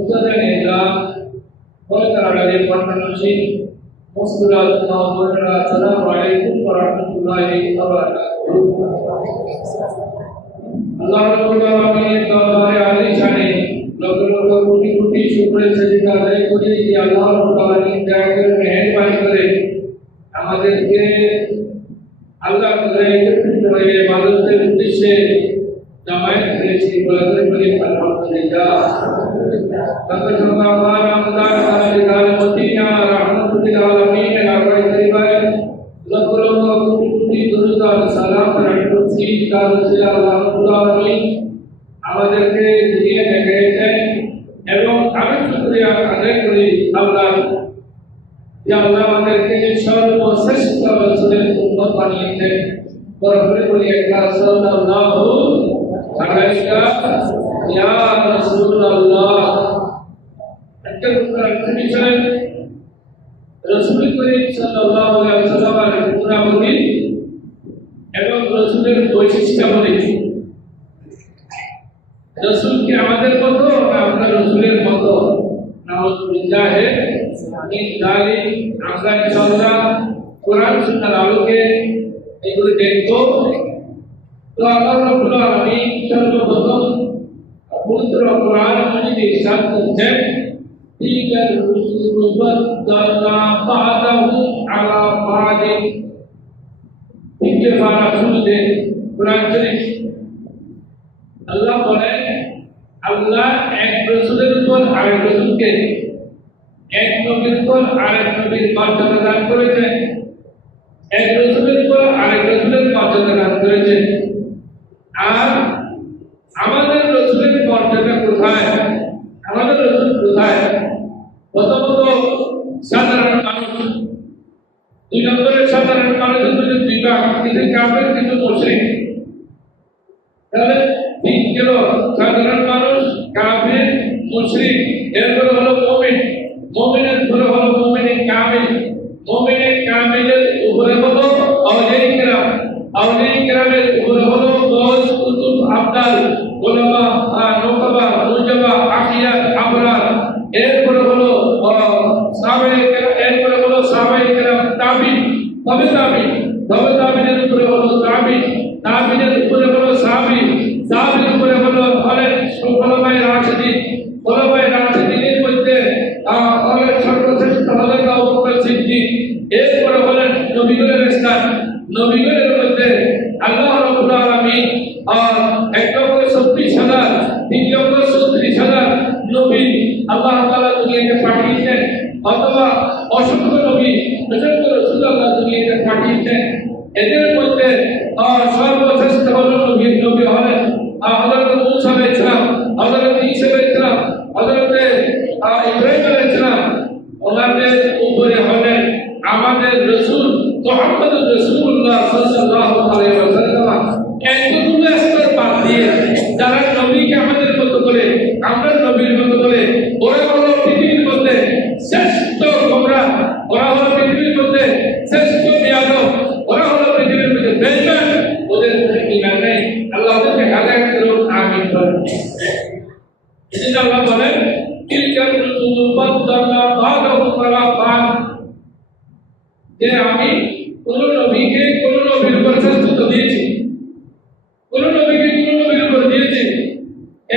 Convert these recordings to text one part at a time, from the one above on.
Ustazan Islam, Warahmatullahi Wabarakatuh. Assalamualaikum warahmatullahi wabarakatuh. Allah Rabbul Alamin Ta'ala Ali Shani Lokal Kuti Shukran Sajika Dai Kuri Allah Rabbul Alamin Ta'ala Meherban Kare আমাদেরকে আল্লাহ তাআলার করে ইবাদতের উদ্দেশ্যে জামায়াত করেছি বলে বলে আলহামদুলিল্লাহ তাকবীর আল্লাহ রহমান আলাল মদিনা রাহমাতুল আলামিন আলাইহি পরিবার লক্ষ কোটি দরুদ আর সালাম করছি তার রাসূল আল্লাহ রাব্বুল আলামিন আমাদেরকে দুনিয়া দেখিয়েছেন এবং আমি শুকরিয়া আদায় করি আল্লাহ যে আল্লাহ আমাদেরকে সর্বশ্রেষ্ঠ রাসূলের উম্মত বানিয়েছেন বরকত বলি একটা সাল্লাল্লাহু আলাইহি ইয়া রাসূলুল্লাহ একটা বিষয় রাসূল করিম সাল্লাল্লাহু আলাইহি ওয়াসাল্লামের গুণাবলী এবং রাসূলের বৈশিষ্ট্যাবলী রাসূল কি আমাদের মতো না আমরা রাসূলের মতো নাউযুবিল্লাহ মিন যালিক আমরা ইনশাআল্লাহ কোরআন সুন্নাহর আলোকে এগুলো দেখব তো আল্লাহ রাব্বুল আলামিন সর্বপ্রথম পবিত্র কোরআন মজিদে ইরশাদ করেছেন তিলকা রুসুল ওয়াদাল্লা বাদাহু আলা বাদিন তিনটে পারা শুনলে কোরআন শরীফ আল্লাহ বলেন আল্লাহ এক রাসূলের উপর আরেক রাসূলকে এক নবীর উপর আরেক নবীর মর্যাদা দান করেছেন এক রাসূলের উপর আরেক রাসূলের মর্যাদা দান করেছেন আর আমাদের রাসূলের মর্যাদা কোথায় আমাদের রাসূল কোথায় প্রথমত সাধারণ মানুষ দুই নম্বরে সাধারণ মানুষের মধ্যে দুই ভাগ কিছু কাফের কিছু মুশরিক তাহলে তিন কিলো সাধারণ মানুষ কাফের মুশরিক এরপরে হলো মুমিন মুমিনের উপরে হলো মুমিনে কামিল মুমিনে কামিলের উপরে হলো আউলিয়া কিরামের উপরে হলো গৌস কুতুব আবদাল উলামা নুকাবা মুজাবা আখিয়াত আবরার এরপরে হলো এরপরে হলো সাহাবায়ে কিরাম তাবিনের উপরে হলো তাবিনের উপরে হলো সাহাবীর উপরে হলো খোলাফায়ে রাশিদিনের মধ্যে সর্বশ্রেষ্ঠ হলেন আবু বকর সিদ্দিক এরপরে হলেন নবীগণের স্থান নবীগণের মধ্যে আল্লাহ রাব্বুল আলামিন আর 1,36,000 3,36,000 নবী আল্লাহ তাআলা দুনিয়াতে পাঠিয়েছেন অথবা অসংখ্য নবী অসংখ্য রাসূল আল্লাহ দুনিয়াতে পাঠিয়েছেন এদের মধ্যে সর্বশ্রেষ্ঠ হলো নবী হলেন হযরত মূসা আলাইহিস সালাম হযরত ঈসা আলাইহিস সালাম হযরত ইব্রাহিম আলাইহিস সালাম ওনাদের উপরে হলেন আমাদের রাসূল মুহাম্মদুর রাসূলুল্লাহ সাল্লাল্লাহু আলাইহি ওয়াসাল্লাম এতগুলো স্তর বাদ দিয়ে যারা নবীকে আমাদের মতো করে আমরা নবীর মতো করে ওরা হলো পৃথিবীর মধ্যে শ্রেষ্ঠ গোমরা ওরা হলো পৃথিবীর মধ্যে শ্রেষ্ঠ বিয়াদব ওরা হলো পৃথিবীর মধ্যে বেঈমান ওদের মধ্যে ঈমান নেই আল্লাহ ওদেরকে হেদায়েত করুন আমিন বলেন এজন্য আল্লাহ বলেন তিলকা রুসুল বাদাল্লা বাদাহু আলা বাদ যে আমি কোন নবীকে কোন নবীর উপর শ্রেষ্ঠত্ব দিয়েছি কোন নবীকে কোন নবীর উপর দিয়েছি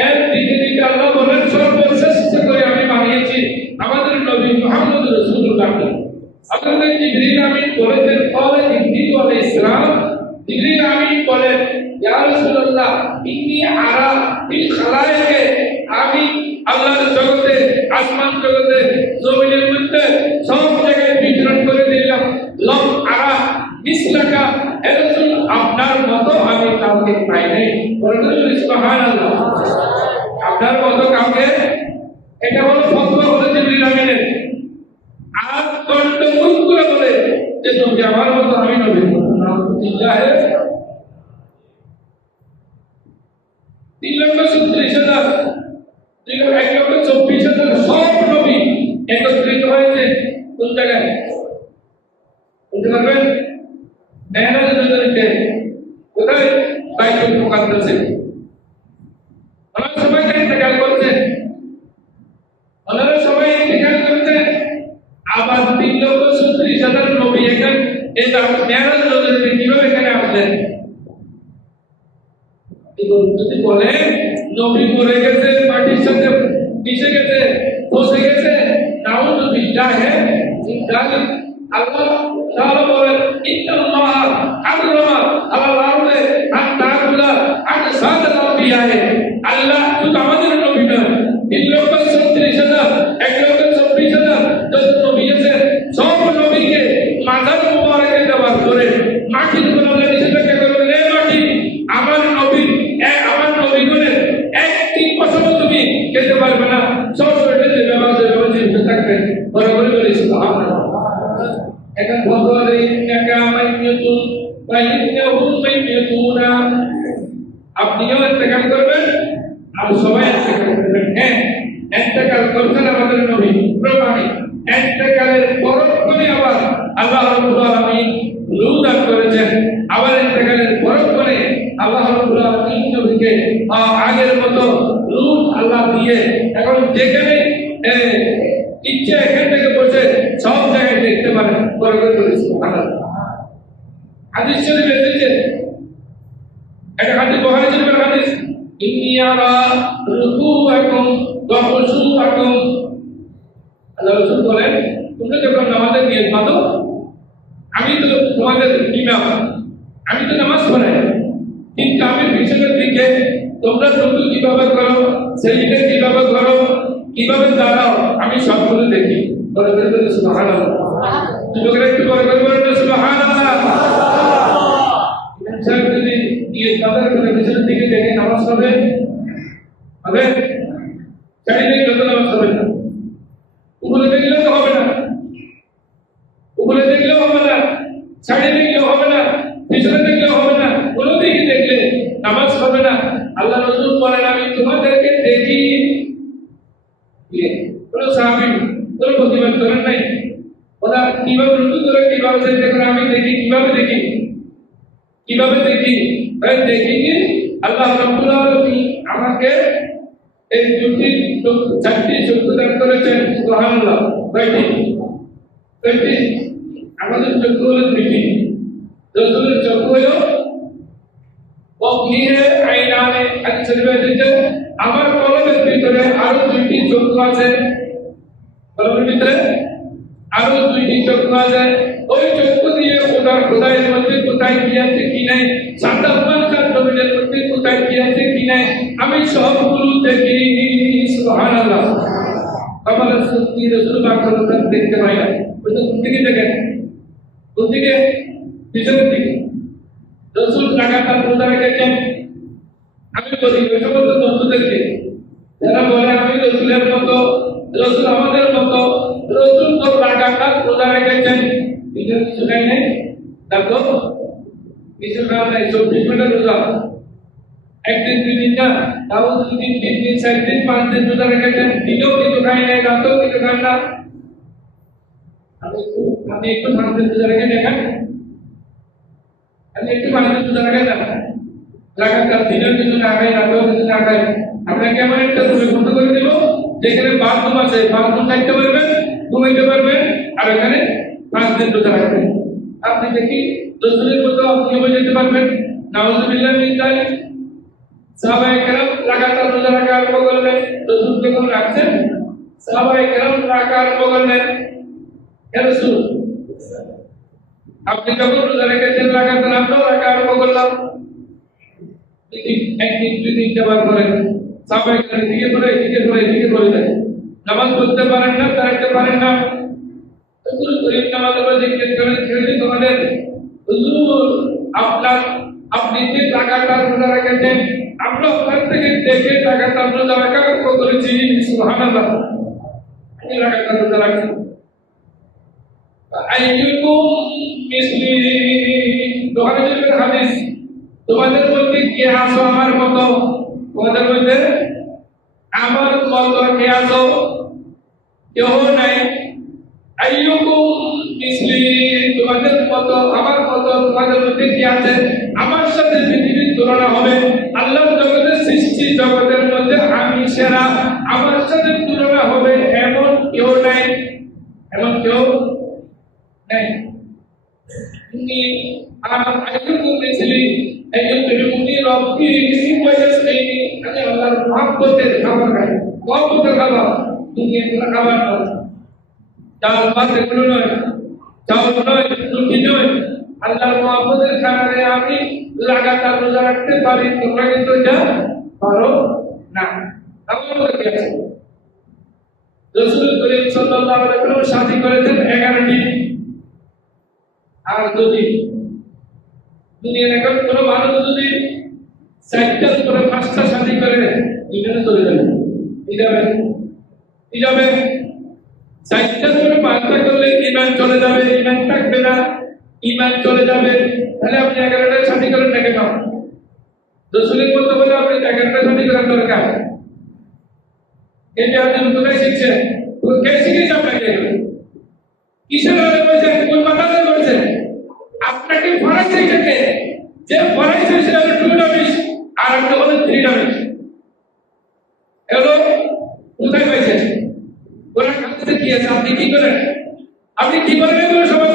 এর দিকে দিকে আল্লাহ বলেন সর্বশ্রেষ্ঠ করে আমি বানিয়েছি আমাদের নবী মুহাম্মদ রাসূলুল্লাহকে আপনাদের জিবরিল আমিন বলেছেন ক্বালা জিবরিল আলাইহিস সালাম জিবরিল আমিন বলেন ইয়া রাসূলুল্লাহ ইন্নী আরা ফিল খালায়েকে আমি আল্লাহর জগতে আসমান জগতে জমিনের মধ্যে সব জায়গায় বিচরণ করে দিলাম লম আরা মিসলাকা হে রাসূল আপনার মতো আমি কাউকে পাই নাই বলেন সুবহানাল্লাহ আপনার মতো কাউকে এটা হলো ফতোয়া হলো জিবরিল আমিনের আর কণ্ঠ মুখ করে বলে যে তুমি আমার মতো আমি নবী নাউযুবিল্লাহ 3,36,000 1,24,000 সব নবী একত্রিত হয়েছে কোন জায়গায় বলতে পারবেন মেহরাজ নজরীতে কোথায় বাইতুল মুকাদ্দাসে আমরা সবাই জানি খেয়াল করছেন ওনারা সবাই ইন্তেকাল করেছে। আবার 3,37,000 নবী এখানে এই মেরাজ নজরে কিভাবে এখানে আসলেন? যদি বলে নবী মরে গেছে, মাটির সাথে মিশে গেছে, বসে গেছে, নাউযুবিল্লাহ জালিক। আল্লাহ তাআলা বলেন ইন্নাল্লাহ হারামা আলাল আরদি আন তা'কুলা আজসাদাল আনবিয়া। আল্লাহ শুধু আমাদের নবী না, 3,37,000 1,24,000 যত নবী আছে সব নবীকে মাজার মুবারকে দেওয়ার করে মাটির উপর আল্লাহ নিষেধাজ্ঞা করলেন, এ মাটি আমার নবী আমার নবীগণের একটি পশম তুমি খেতে পারবে না, সব শরীরে ব্যবহার জীবিত থাকবে। বরাবর বলি সুবহানাল্লাহ। এখন ভগবান ইন্নাকা মাইয়াতুন ওয়া ইন্নাহুম মাইয়াতুনা। আপনিও ইন্তেকাল করবেন আর সবাই ইন্তেকাল করবেন। হ্যাঁ, ইন্তেকাল করছেন আমাদের নবী প্রমাণিত। ইন্তেকালের পরক্ষণে আবার আল্লাহ রাব্বুল আলামিন রূহ দান করেছেন। আবার ইন্তেকালের পরক্ষণে আল্লাহ রাব্বুল আলামিন নবীকে আগের মতো রূহ আল্লাহ দিয়ে এখন যেখানে ইচ্ছে এখান থেকে বসে সব জায়গায় দেখতে পারেন। বরাবর বলি সুবহানাল্লাহ। হাদিস শরীফ এসেছে, একটা হাদিস বুখারী শরীফের হাদিস, ইন্নী আরা রুকুআকুম ওয়া খুশুআকুম। আল্লাহ রাসূল বলেন, তোমরা যখন নামাজে নিয়ত বাঁধো, আমি তো তোমাদের ইমাম, আমি তো নামাজ পড়াই, কিন্তু আমি পিছনের দিকে তোমরা রুকু কিভাবে করো, সেজদা কিভাবে করো, কিভাবে দাঁড়াও, আমি সবগুলো দেখি। বরাবর বলি সুবহানাল্লাহ। যুবকরা একটু বরাবর বলেন সুবহানাল্লাহ। ইনশাআল্লাহ যদি নিয়ত বাঁধার করে পিছনের দিকে দেখে নামাজ পড়বে, হবে চাইলেই যত নামাজ হবে না। উপরে দেখলেও তো হবে না, উপরে দেখলেও হবে না, সাইডে দেখলেও হবে না, পিছনে দেখলেও হবে না, কোনো দিকে দেখলে নামাজ হবে না। আল্লাহ রাসূল বলেন, আমি তোমাদেরকে দেখি। কোনো সাহাবী কোনো প্রতিবাদ করেন নাই, ওরা কিভাবে রুকু করে কিভাবে সেজদা করে আমি দেখি, কিভাবে দেখি, কিভাবে দেখি, তাই দেখি কি আল্লাহ রাব্বুল আলামিন আমাকে এই দুটি চারটি চক্ষু দান করেছেন। সুবহানাল্লাহ। কয়টি? আমাদের চক্ষু হলো দুইটি। রাসূলের চক্ষু হলো ওয়াফিহে আইনানে। হাদিস শরীফে এসেছে, আমার কলবের ভিতরে আরো দুইটি চক্ষু আছে। কলবের ভিতরে আরো দুইটি চক্ষু আছে। ওই চক্ষু দিয়ে খোদায়ের মধ্যে কোথায় কি আছে কি নাই, সাদা পাঁচটা জমিনের মধ্যে কোথায় কি আছে কি নাই, আমি সবগুলো দেখি। সুবহানাল্লাহ। আমাদের সত্যি রাসূল পাক সাল্লাল্লাহু আলাইহি ওয়াসাল্লাম দেখতে পাই না। ওই তো কোন দিকে দেখেন? কোন দিকে? পিছনের দিকে। রাসূল লাগাতার রোজা রেখেছেন। আমি বলি ওই সমস্ত বন্ধুদেরকে যারা বলে আমি রাসূলের মতো, রাসূল আমাদের মতো, রাসূল তো লাগাতার রোজা রেখেছেন, নিজের কিছু নাই নাই, দেখো কিছু না নাই, 24 ঘন্টা রোজা। একদিন দুই দিন না, তাও 2 দিন 3 দিন 4 দিন 5 দিন রোজা রেখেছেন, দিনেও কিছু খাই নাই, রাতেও কিছু খান না। আপনি একটু 5 দিন রোজা রেখে দেখেন, আপনি একটু 5 দিন রোজা রেখে দেখেন, লাগাতার দিনেও কিছু না খাই, রাতেও কিছু না খাই, আপনাকে এমন একটা রুমে বন্ধ করে দেব যেখানে বাথরুম আছে, বাথরুম থাকতে পারবেন, ঘুমাইতে পারবেন, আর এখানে 5 দিন রোজা রাখবেন। আপনি দেখি রাসূলের মতো আপনি হয়ে যেতে পারবেন। নাউযুবিল্লাহ মিন যালিক। সাহাবায়ে কেরাম লাগাতার রোজা রাখা আরম্ভ করলেন। রাসূল যখন রাখছেন, সাহাবায়ে কেরাম রাখা আরম্ভ করলেন। হে রাসূল, আপনি যখন রোজা রেখেছেন লাগাতার, আমরাও রাখা আরম্ভ করলাম। একদিন দুই দিন যাবার পরে সাহাবায়ে কেরাম দিকে পড়ে যায়, নামাজ পড়তে পারেন না, দাঁড়াতে পারেন না। রাসূল করিম নামাজ পড়ে জিজ্ঞেস করেন, ছেড়ে তোমাদের হুজুর আপনি যে লাগাতার রোজা রেখেছেন, আমরা ওখান থেকে দেখে লাগাতার রোজা রাখা আরম্ভ করেছি। সুবহানাল্লাহ। আমি লাগাতার রোজা রাখছি। আইয়ুকুম মিসলি, বুখারী শরীফের হাদিস, তোমাদের মধ্যে কে আছো আমার মতো? তোমাদের মধ্যে আমার মতো কে আছো? কেউ নাই। আইয়ুকুম মিসলি, তোমাদের মতো আমার মতো তোমাদের মধ্যে কে আছে? আমার সাথে পৃথিবীর তুলনা হবে, আল্লাহর জগতের সৃষ্টি জগতের মধ্যে আমি সেরা, আমার সাথে তুলনা হবে ayyukum misli ayyuhibuni rabbi wa yasmini ani Allah muhabbatin khabar hai muhabbatin khabar dunia kita khabar চাউল ভাত এগুলো নয় চাউল নয় রুটি নয় আল্লাহর মুহাব্বতের কারণে আমি লাগাতার রোজা রাখতে পারি তোমরা কিন্তু এটা পারো না আমার মধ্যে কি আছে রাসূল করিম সাল্লাল্লাহু আলাইহি ওয়াসাল্লাম শাদী করেছেন 11টি আর যদি দুনিয়ার এখন কোনো মানুষ যদি 4টা করে 5টা শাদী করে ইমানে চলে যাবে কি যাবে 4টা করে 5টা করলে ইমান চলে যাবে ইমান থাকবে না ইমান চলে যাবে তাহলে আপনি 11টা শাদী করেন না কেন রাসূলের বলতে বলে আপনি 11টা শাদী করার দরকার এটা আপনি কোথায় শিখছেন ও কে শিখিয়েছে আপনাকে কিসের আলো বলছে কোন মাথাতে বলছে আপনাকে ফরাজ শিখেছে যে ফরাজ শিখেছে আপনি 2 ডাবিশ আর আপনি বলেন 3 ডাবিশ এলো কোথায় পাইছেন কোরআন হাদিসে কি আছে আপনি কি করেন এগুলো সমাজ